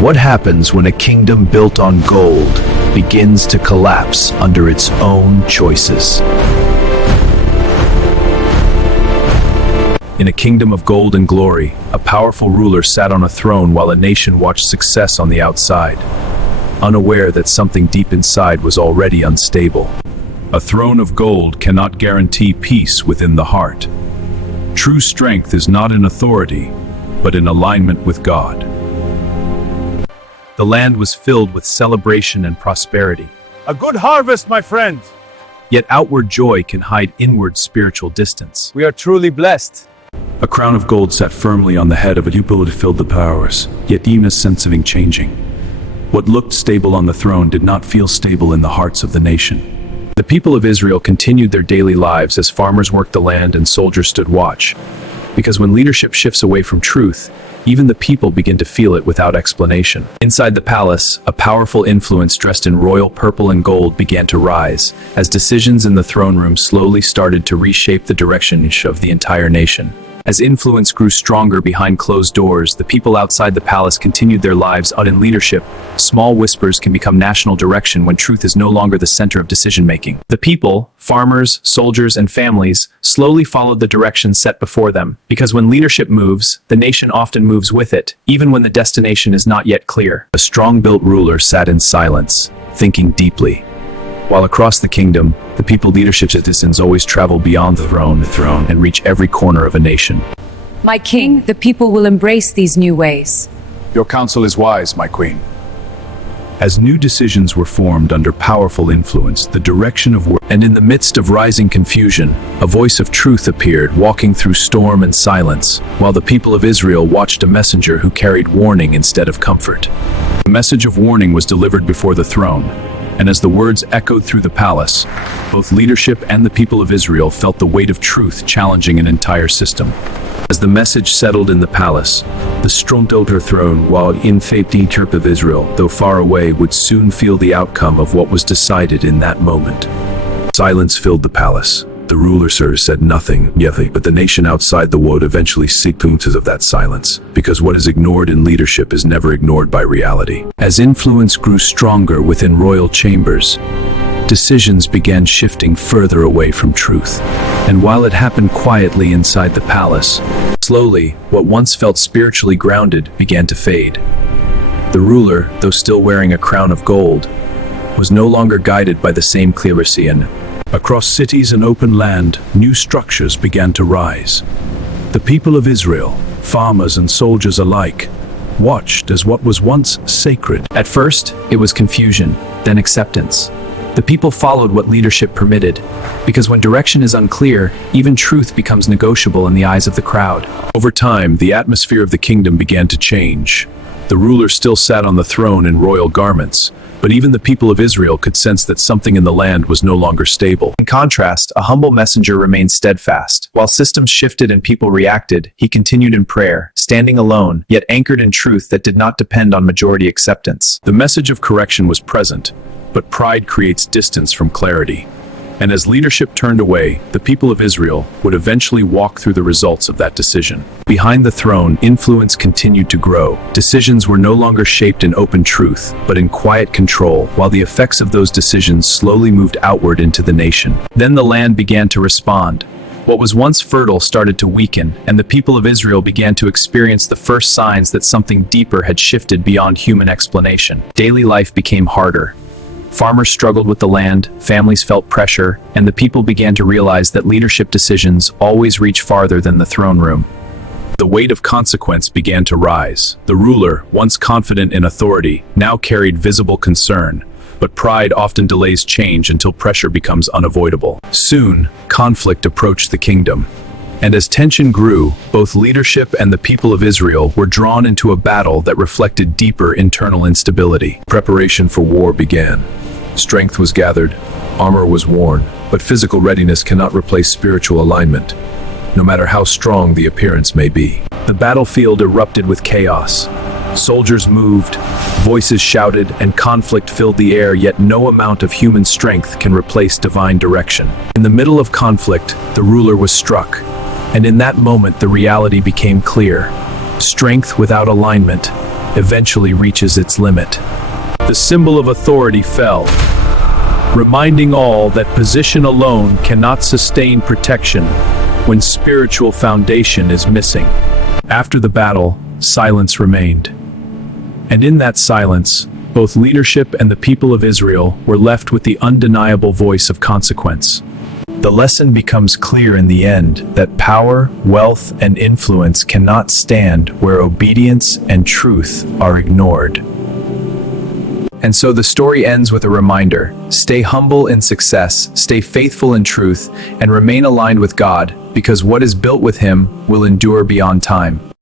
What happens when a kingdom built on gold begins to collapse under its own choices? In a kingdom of gold and glory, a powerful ruler sat on a throne while a nation watched success on the outside, unaware that something deep inside was already unstable. A throne of gold cannot guarantee peace within the heart. True strength is not in authority, but in alignment with God. The land was filled with celebration and prosperity. A good harvest, my friend. Yet outward joy can hide inward spiritual distance. We are truly blessed. A crown of gold sat firmly on the head of a pupil that filled the powers, yet even a sense of changing. What looked stable on the throne did not feel stable in the hearts of the nation. The people of Israel continued their daily lives as farmers worked the land and soldiers stood watch. Because when leadership shifts away from truth, even the people begin to feel it without explanation. Inside the palace, a powerful influence dressed in royal purple and gold began to rise, as decisions in the throne room slowly started to reshape the direction of the entire nation. As influence grew stronger behind closed doors, the people outside the palace continued their lives in leadership. Small whispers can become national direction when truth is no longer the center of decision-making. The people, farmers, soldiers, and families, slowly followed the direction set before them, because when leadership moves, the nation often moves with it, even when the destination is not yet clear. A strong-built ruler sat in silence, thinking deeply. While across the kingdom, the people leadership's citizens always travel beyond the throne and reach every corner of a nation. My king, the people will embrace these new ways. Your counsel is wise, my queen. As new decisions were formed under powerful influence, the direction of war, and in the midst of rising confusion, a voice of truth appeared, walking through storm and silence, while the people of Israel watched a messenger who carried warning instead of comfort. The message of warning was delivered before the throne, and as the words echoed through the palace, both leadership and the people of Israel felt the weight of truth challenging an entire system. As the message settled in the palace, the strong-built throne, while in faith the church of Israel, though far away, would soon feel the outcome of what was decided in that moment. Silence filled the palace. The ruler said nothing, but the nation outside the would eventually seek punches of that silence, because what is ignored in leadership is never ignored by reality. As influence grew stronger within royal chambers, decisions began shifting further away from truth. And while it happened quietly inside the palace, slowly, what once felt spiritually grounded began to fade. The ruler, though still wearing a crown of gold, was no longer guided by the same clarity. Across cities and open land, new structures began to rise. The people of Israel, farmers and soldiers alike, watched as what was once sacred. At first, it was confusion, then acceptance. The people followed what leadership permitted, because when direction is unclear, even truth becomes negotiable in the eyes of the crowd. Over time, the atmosphere of the kingdom began to change. The ruler still sat on the throne in royal garments, but even the people of Israel could sense that something in the land was no longer stable. In contrast, a humble messenger remained steadfast. While systems shifted and people reacted, he continued in prayer, standing alone, yet anchored in truth that did not depend on majority acceptance. The message of correction was present, but pride creates distance from clarity. And as leadership turned away, the people of Israel would eventually walk through the results of that decision. Behind the throne, influence continued to grow. Decisions were no longer shaped in open truth, but in quiet control, while the effects of those decisions slowly moved outward into the nation. Then the land began to respond. What was once fertile started to weaken, and the people of Israel began to experience the first signs that something deeper had shifted beyond human explanation. Daily life became harder. Farmers struggled with the land, families felt pressure, and the people began to realize that leadership decisions always reach farther than the throne room. The weight of consequence began to rise. The ruler, once confident in authority, now carried visible concern, but pride often delays change until pressure becomes unavoidable. Soon, conflict approached the kingdom. And as tension grew, both leadership and the people of Israel were drawn into a battle that reflected deeper internal instability. Preparation for war began. Strength was gathered, armor was worn, but physical readiness cannot replace spiritual alignment, no matter how strong the appearance may be. The battlefield erupted with chaos. Soldiers moved, voices shouted, and conflict filled the air, yet no amount of human strength can replace divine direction. In the middle of conflict, the ruler was struck, and in that moment the reality became clear. Strength without alignment eventually reaches its limit. The symbol of authority fell, reminding all that position alone cannot sustain protection when spiritual foundation is missing. After the battle, silence remained. And in that silence, both leadership and the people of Israel were left with the undeniable voice of consequence. The lesson becomes clear in the end that power, wealth, and influence cannot stand where obedience and truth are ignored. And so the story ends with a reminder: stay humble in success, stay faithful in truth, and remain aligned with God, because what is built with Him will endure beyond time.